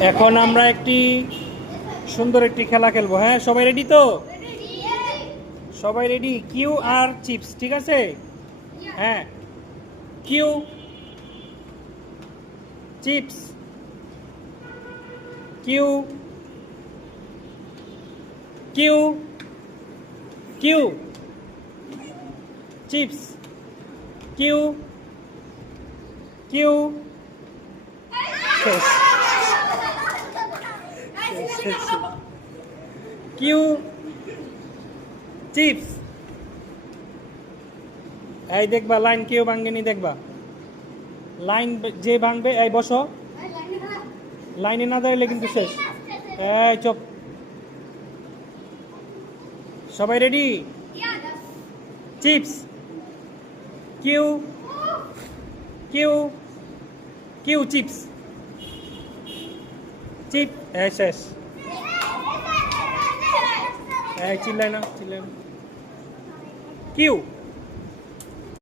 এখন আমরা একটি সুন্দর একটি খেলা খেলবো। হ্যাঁ, সবাই রেডি তো? সবাই রেডি? কিউ আর চিপস, ঠিক আছে? হ্যাঁ, Q chips, Q Q Q chips, Q Q. শেষ। Q chips. এই দেখবা লাইন কেউ ভাঙ্গেনি, দেখবা লাইন যে ভাঙবে এই বসো, লাইনে না দাঁড়ালে কিন্তু শেষ। এই চুপ। সবাই ready? Chips, Q Q Q chips, chip. এই শেষ। এই চিল্লাই না, চিল্লাই না। কিউ